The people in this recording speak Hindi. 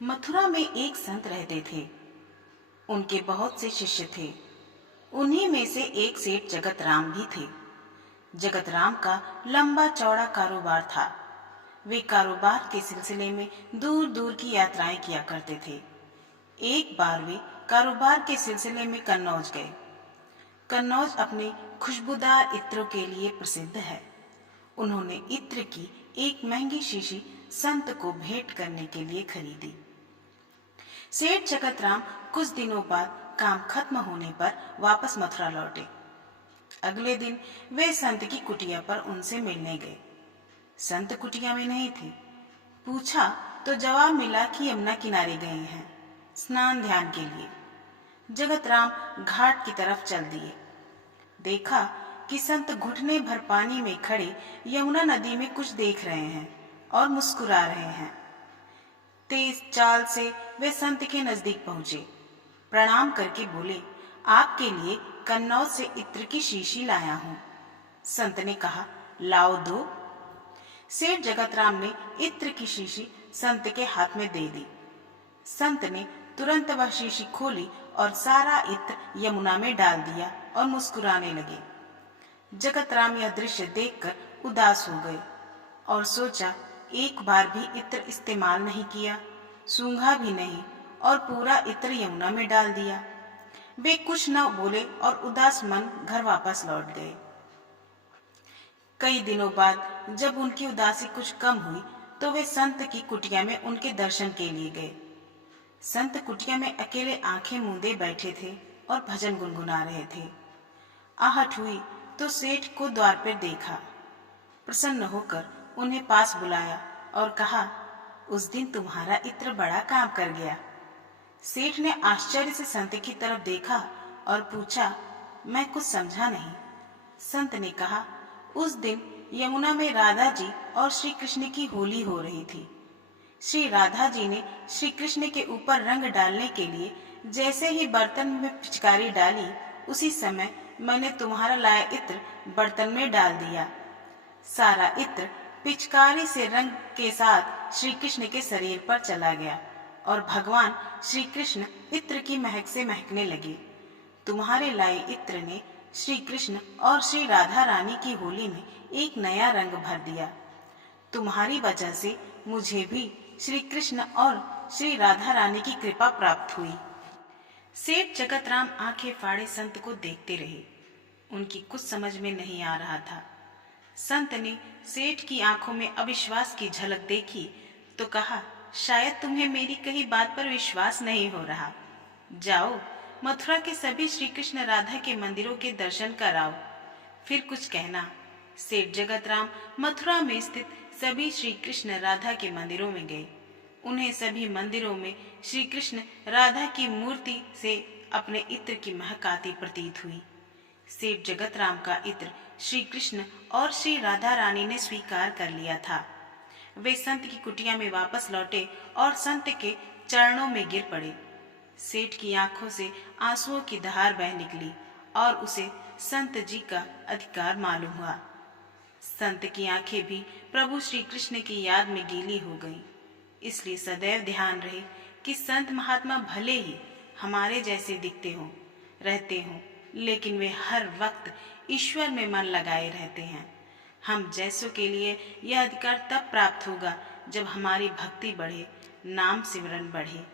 मथुरा में एक संत रहते थे। उनके बहुत से शिष्य थे। उन्हीं में से एक सेठ जगत राम भी थे। जगत राम का लंबा चौड़ा कारोबार था। वे कारोबार के सिलसिले में दूर दूर की यात्राएं किया करते थे। एक बार वे कारोबार के सिलसिले में कन्नौज गए। कन्नौज अपने खुशबूदार इत्रों के लिए प्रसिद्ध है। उन्होंने इत्र की एक महंगी शीशी संत को भेंट करने के लिए खरीदी। सेठ जगत राम कुछ दिनों बाद काम खत्म होने पर वापस मथुरा लौटे। अगले दिन वे संत की कुटिया पर उनसे मिलने गए। संत कुटिया में नहीं थे। पूछा तो जवाब मिला कि यमुना किनारे गए हैं स्नान ध्यान के लिए। जगत राम घाट की तरफ चल दिए। देखा कि संत घुटने भर पानी में खड़े यमुना नदी में कुछ देख रहे हैं और मुस्कुरा रहे हैं। तेज चाल से वे संत के नजदीक पहुंचे। प्रणाम करके बोले, आपके लिए कन्नौज से इत्र की शीशी लाया हूं। संत ने कहा, लाओ दो। सेठ जगत राम ने इत्र की शीशी संत के हाथ में दे दी। संत ने तुरंत वह शीशी खोली और सारा इत्र यमुना में डाल दिया और मुस्कुराने लगे। जगत राम यह दृश्य देखकर उदास हो गए और सोचा, एक बार भी इत्र इस्तेमाल नहीं किया, सूंघा भी नहीं और पूरा इत्र यमुना में डाल दिया। वे कुछ न बोले और उदास मन घर वापस लौट गए। कई दिनों बाद जब उनकी उदासी कुछ कम हुई तो वे संत की कुटिया में उनके दर्शन के लिए गए। संत कुटिया में अकेले आंखें मूंदे बैठे थे और भजन गुनगुना रहे थे। आहट हुई तो सेठ को द्वार पर देखा। प्रसन्न होकर उन्हें पास बुलाया और कहा, उस दिन तुम्हारा इत्र बड़ा काम कर गया। सेठ ने आश्चर्य से संत की तरफ देखा और पूछा, मैं कुछ समझा नहीं। संत ने कहा, उस दिन यमुना में राधा जी और श्री कृष्ण की होली हो रही थी। श्री राधा जी ने श्री कृष्ण के ऊपर रंग डालने के लिए जैसे ही बर्तन में पिचकारी डाली, उसी समय मैंने तुम्हारा लाया इत्र बर्तन में डाल दिया। सारा इत्र पिचकारी से रंग के साथ श्री कृष्ण के शरीर पर चला गया और भगवान श्री कृष्ण इत्र की महक से महकने लगे। तुम्हारे लाए इत्र ने श्री कृष्ण और श्री राधा रानी की होली में एक नया रंग भर दिया। तुम्हारी वजह से मुझे भी श्री कृष्ण और श्री राधा रानी की कृपा प्राप्त हुई। सेठ जगत राम आंखें फाड़े संत को देखते रहे। उनकी कुछ समझ में नहीं आ रहा था। संत ने सेठ की आंखों में अविश्वास की झलक देखी तो कहा, शायद तुम्हें मेरी कही बात पर विश्वास नहीं हो रहा। जाओ, मथुरा के सभी श्री कृष्ण राधा के मंदिरों के दर्शन कराओ, फिर कुछ कहना। सेठ जगत राम मथुरा में स्थित सभी श्री कृष्ण राधा के मंदिरों में गए। उन्हें सभी मंदिरों में श्री कृष्ण राधा की मूर्ति से अपने इत्र की महक आती प्रतीत हुई। सेठ जगत राम का इत्र श्री कृष्ण और श्री राधा रानी ने स्वीकार कर लिया था। वे संत की कुटिया में वापस लौटे और संत के चरणों में गिर पड़े। सेठ की आंखों से आंसुओं की धार बह निकली और उसे संत जी का अधिकार मालूम हुआ। संत की आंखें भी प्रभु श्री कृष्ण की याद में गीली हो गईं। इसलिए सदैव ध्यान रहे कि संत महात्मा भले ही हमारे जैसे दिखते हों, रहते हों, लेकिन वे हर वक्त ईश्वर में मन लगाए रहते हैं। हम जैसों के लिए यह अधिकार तब प्राप्त होगा जब हमारी भक्ति बढ़े, नाम सिमरन बढ़े।